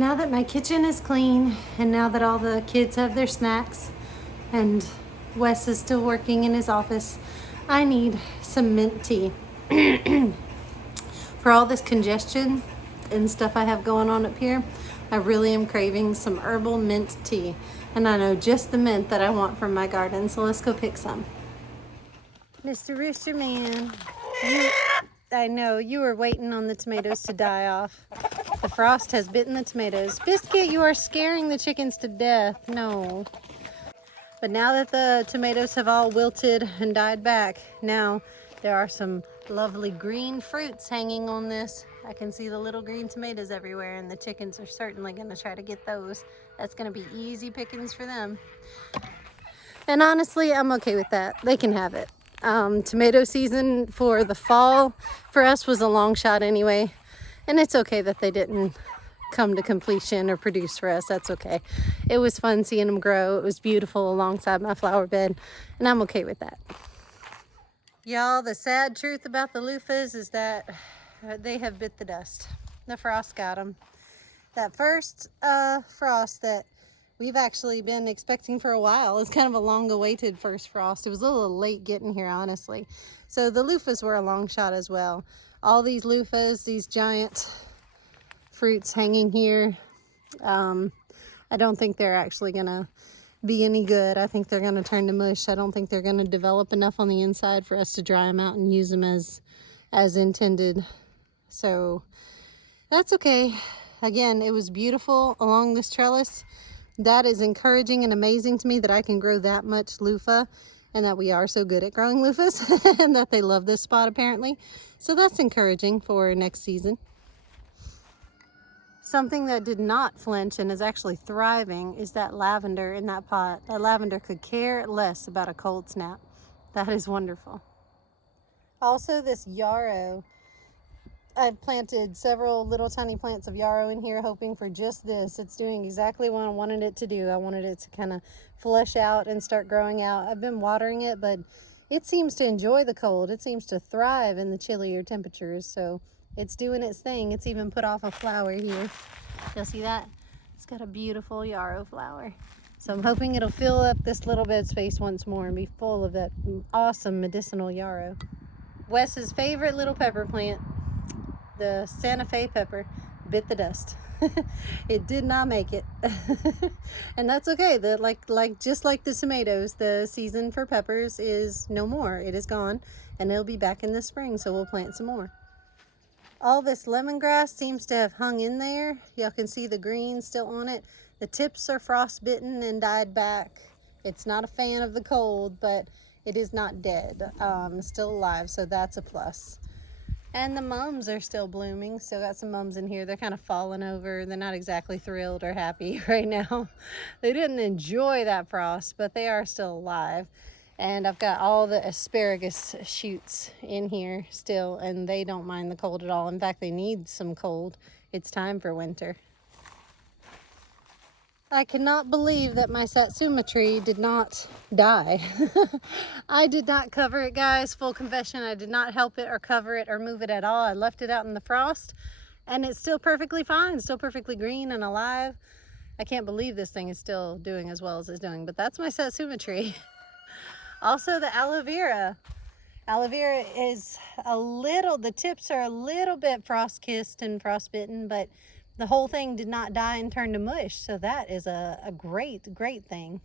Now that my kitchen is clean and now that all the kids have their snacks and Wes is still working in his office, I need some mint tea. For all this congestion and stuff I have going on up here, I really am craving some herbal mint tea. And I know just the mint that I want from my garden, so let's go pick some. Mr. Rooster Man, I know you were waiting on the tomatoes to die off. The frost has bitten the tomatoes. Biscuit, you are scaring the chickens to death. No. But now that the tomatoes have all wilted and died back, now there are some lovely green fruits hanging on this. I can see the little green tomatoes everywhere, and the chickens are certainly going to try to get those. That's going to be easy pickings for them. And honestly, I'm okay with that. They can have it. Tomato season for the fall for us was a long shot anyway. And it's okay that they didn't come to completion or produce for us. That's okay. It was fun seeing them grow. It was beautiful alongside my flower bed, and I'm okay with that. Y'all, the sad truth about the loofahs is that they have bit the dust. The frost got them. That first frost that we've actually been expecting for a while is kind of a long-awaited first frost. It was a little late getting here, honestly. So the loofahs were a long shot as well. All these loofahs, these giant fruits hanging here, I don't think they're actually gonna be any good. I think they're gonna turn to mush. I don't think they're gonna develop enough on the inside for us to dry them out and use them as intended. So that's okay. Again, it was beautiful along this trellis. That is encouraging and amazing to me that I can grow that much loofah, and that we are so good at growing loofahs and that they love this spot apparently. So that's encouraging for next season. Something that did not flinch and is actually thriving is that lavender in that pot. That lavender could care less about a cold snap. That is wonderful. Also, this yarrow. I've planted several little tiny plants of yarrow in here hoping for just this. It's doing exactly what I wanted it to do. I wanted it to kind of flesh out and start growing out. I've been watering it, but it seems to enjoy the cold. It seems to thrive in the chillier temperatures. So it's doing its thing. It's even put off a flower here. You'll see that? It's got a beautiful yarrow flower. So I'm hoping it'll fill up this little bed space once more and be full of that awesome medicinal yarrow. Wes's favorite little pepper plant, the Santa Fe pepper, bit the dust. It did not make it. And that's okay. Just like the tomatoes, the season for peppers is no more. It is gone, and it'll be back in the spring, so we'll plant some more. All this lemongrass seems to have hung in there. Y'all can see the green still on it. The tips are frostbitten and died back. It's not a fan of the cold, but it is not dead. Still alive, so that's a plus. And the mums are still blooming. Still got some mums in here. They're kind of falling over. They're not exactly thrilled or happy right now. They didn't enjoy that frost, but they are still alive. And I've got all the asparagus shoots in here still, and they don't mind the cold at all. In fact, they need some cold. It's time for winter. I cannot believe that my satsuma tree did not die. I did not cover it, guys. Full confession, I did not help it or cover it or move it at all. I left it out in the frost, and it's still perfectly fine, still perfectly green and alive. I can't believe this thing is still doing as well as it's doing, but that's my satsuma tree. Also, the aloe vera. Aloe vera is the tips are a little bit frost-kissed and frostbitten, but the whole thing did not die and turn to mush, so that is a great thing.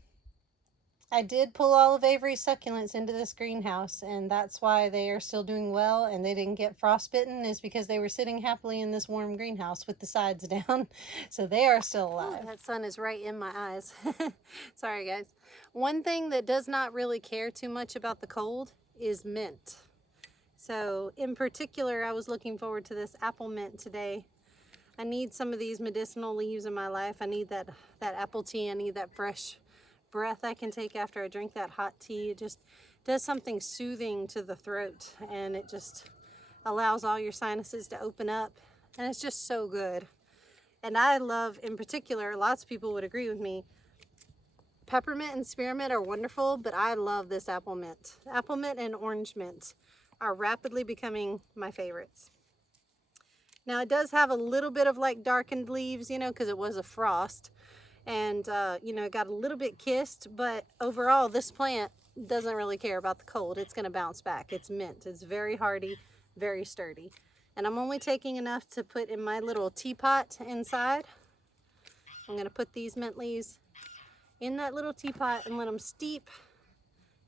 I did pull all of Avery's succulents into this greenhouse, and that's why they are still doing well and they didn't get frostbitten, is because they were sitting happily in this warm greenhouse with the sides down. So they are still alive. Oh, that sun is right in my eyes. Sorry, guys. One thing that does not really care too much about the cold is mint. So in particular, I was looking forward to this apple mint today. I need some of these medicinal leaves in my life. I need that apple tea. I need that fresh breath I can take after I drink that hot tea. It just does something soothing to the throat, and it just allows all your sinuses to open up, and it's just so good. And I love, in particular, lots of people would agree with me, peppermint and spearmint are wonderful, but I love this apple mint. Apple mint and orange mint are rapidly becoming my favorites. Now it does have a little bit of like darkened leaves, you know, because it was a frost. And, you know, it got a little bit kissed, but overall this plant doesn't really care about the cold. It's going to bounce back. It's mint. It's very hardy, very sturdy. And I'm only taking enough to put in my little teapot inside. I'm going to put these mint leaves in that little teapot and let them steep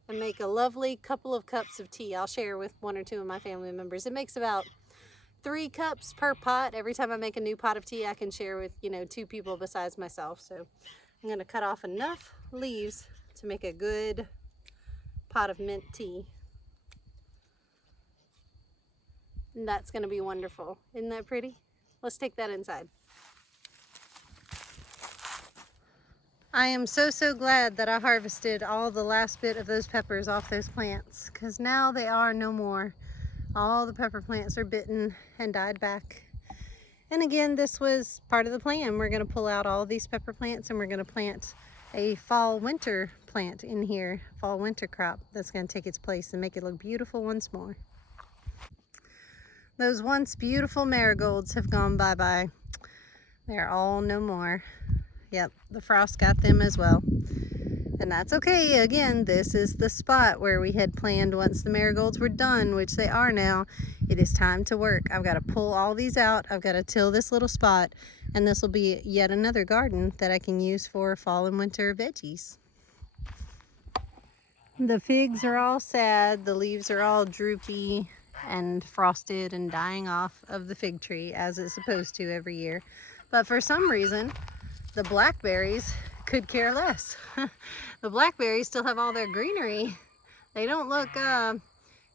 and make a lovely couple of cups of tea. I'll share with one or two of my family members. It makes about 3 cups per pot. Every time I make a new pot of tea, I can share with, you know, 2 people besides myself. So I'm going to cut off enough leaves to make a good pot of mint tea. And that's going to be wonderful. Isn't that pretty? Let's take that inside. I am so glad that I harvested all the last bit of those peppers off those plants, because now they are no more. All the pepper plants are bitten and died back. And again, this was part of the plan. We're going to pull out all these pepper plants and we're going to plant a fall-winter plant in here, fall-winter crop that's going to take its place and make it look beautiful once more. Those once beautiful marigolds have gone bye-bye. They're all no more. Yep, the frost got them as well. And that's okay. Again, this is the spot where we had planned once the marigolds were done, which they are now. It is time to work. I've got to pull all these out. I've got to till this little spot, and this will be yet another garden that I can use for fall and winter veggies. The figs are all sad. The leaves are all droopy and frosted and dying off of the fig tree, as it's supposed to every year. But for some reason, the blackberries could care less. The blackberries still have all their greenery. They don't look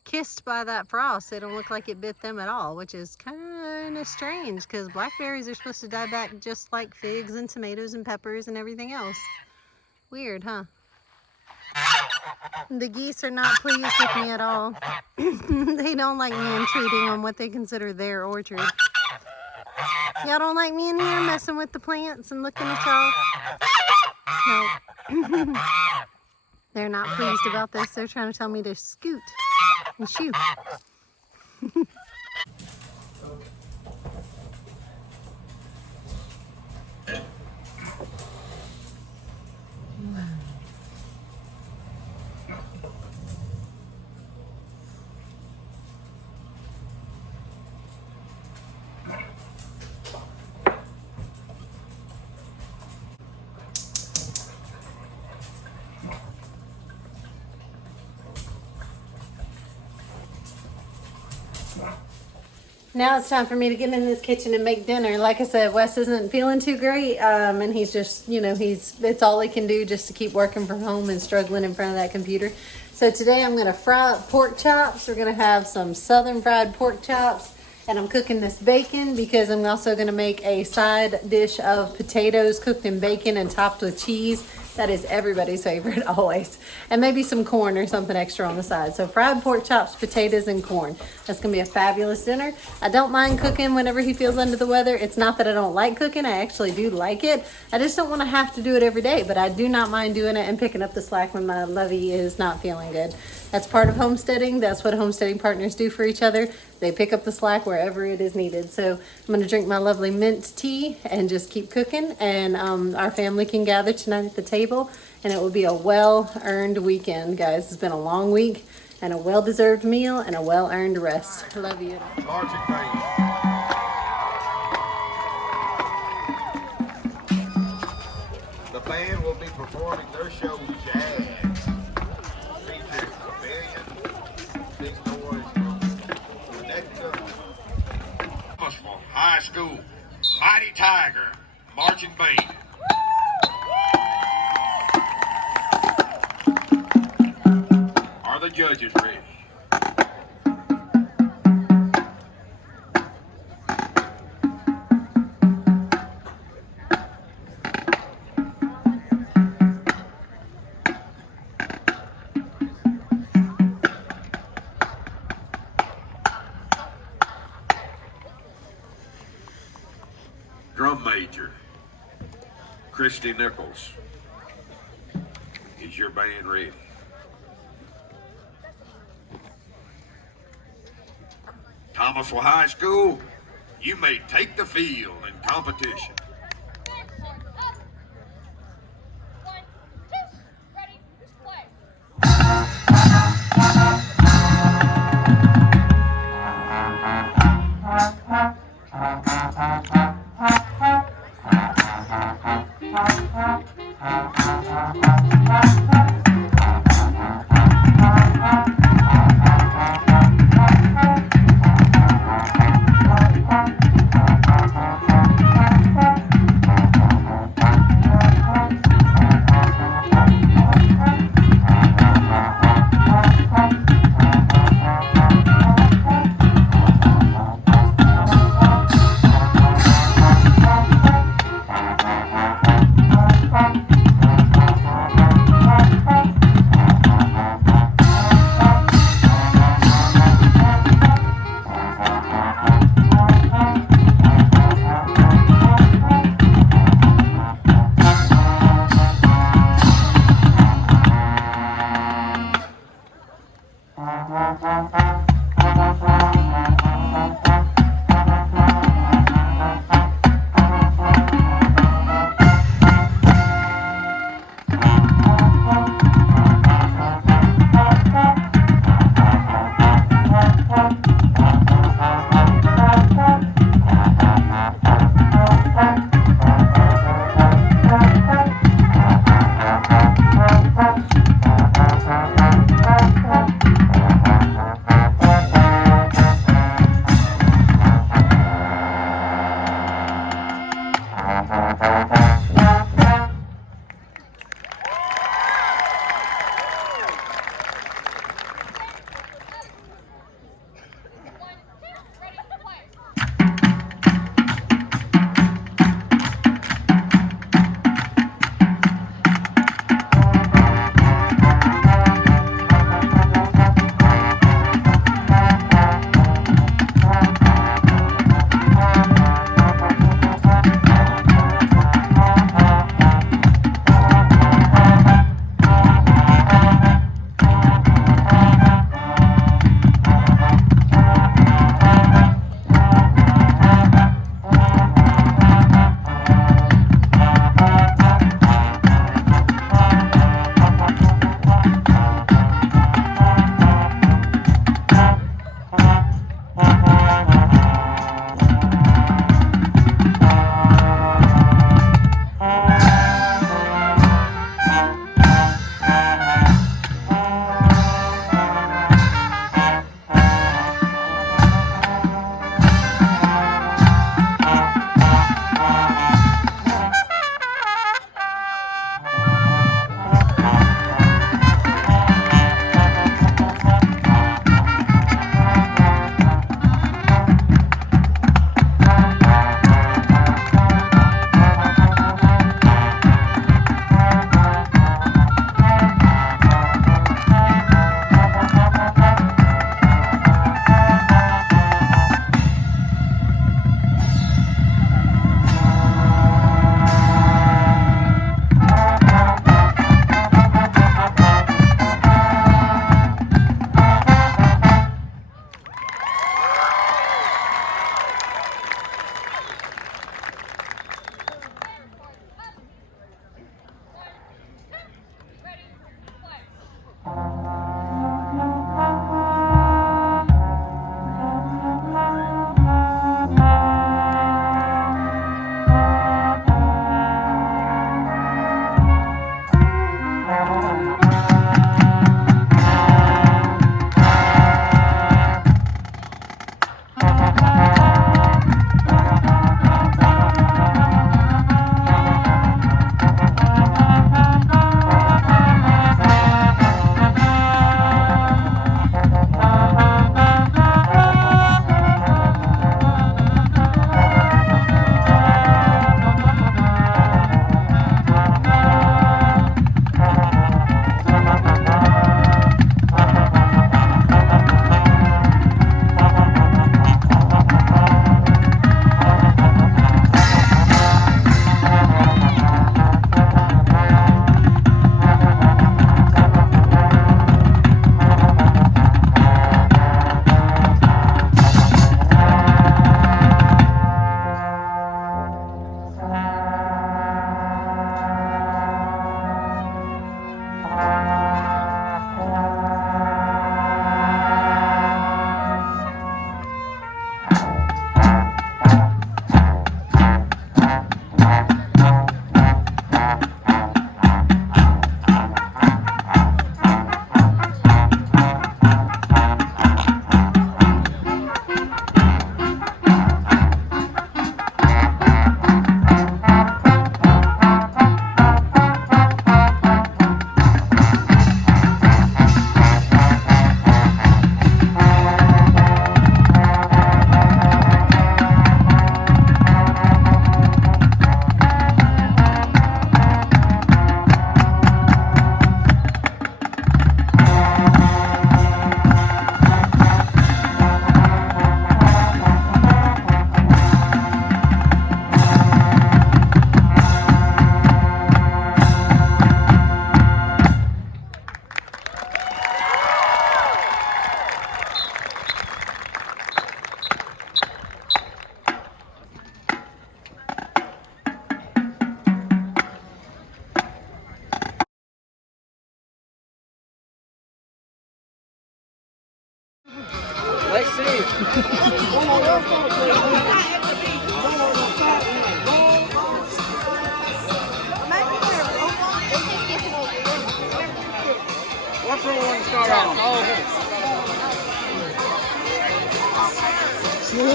kissed by that frost. They don't look like it bit them at all, which is kind of strange, because blackberries are supposed to die back just like figs and tomatoes and peppers and everything else. Weird, huh? The geese are not pleased with me at all. They don't like me intruding on what they consider their orchard. Y'all don't like me in here messing with the plants and looking at y'all? No. They're not pleased about this. They're trying to tell me to scoot and shoo. Now it's time for me to get in this kitchen and make dinner. Like I said, Wes isn't feeling too great, and he's just, you know, it's all he can do just to keep working from home and struggling in front of that computer. So today I'm going to fry up pork chops. We're going to have some southern fried pork chops, and I'm cooking this bacon because I'm also going to make a side dish of potatoes cooked in bacon and topped with cheese. That is everybody's favorite always. And maybe some corn or something extra on the side. So fried pork chops, potatoes, and corn. That's gonna be a fabulous dinner. I don't mind cooking whenever he feels under the weather. It's not that I don't like cooking, I actually do like it. I just don't wanna have to do it every day, but I do not mind doing it and picking up the slack when my lovey is not feeling good. That's part of homesteading. That's what homesteading partners do for each other. They pick up the slack wherever it is needed. So I'm gonna drink my lovely mint tea and just keep cooking, and our family can gather tonight at the table, and it will be a well-earned weekend, guys. It's been a long week and a well-deserved meal and a well-earned rest. Love you. The band will be performing their show Jazz. Thomasville High School Mighty Tiger Marching Band. Are the judges ready? Drum major, Christy Nichols. Is your band ready? Thomasville High School, You may take the field in competition.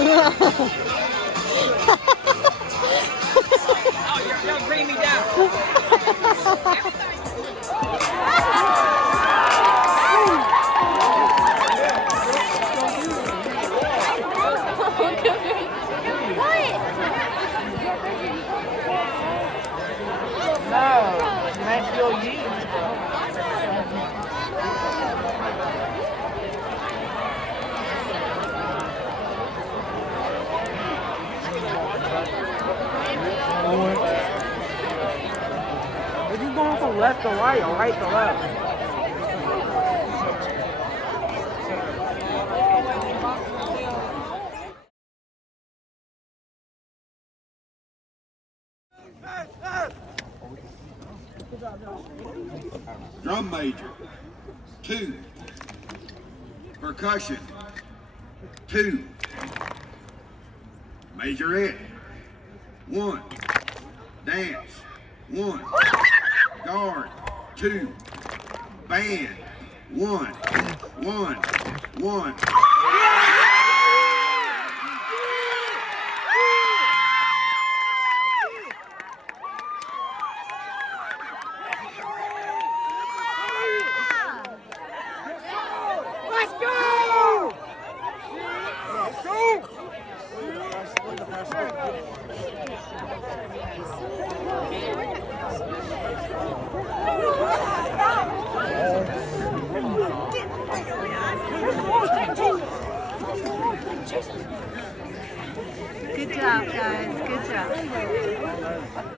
Oh, you're bringing me down. No, that's your yeast. Are you going from left to right or right to left? Drum major, 2. Percussion, 2. Majorette, 1. Dance, 1. Guard, 2. Band, 1. 1. 1. Let's go! Good job, guys. Good job.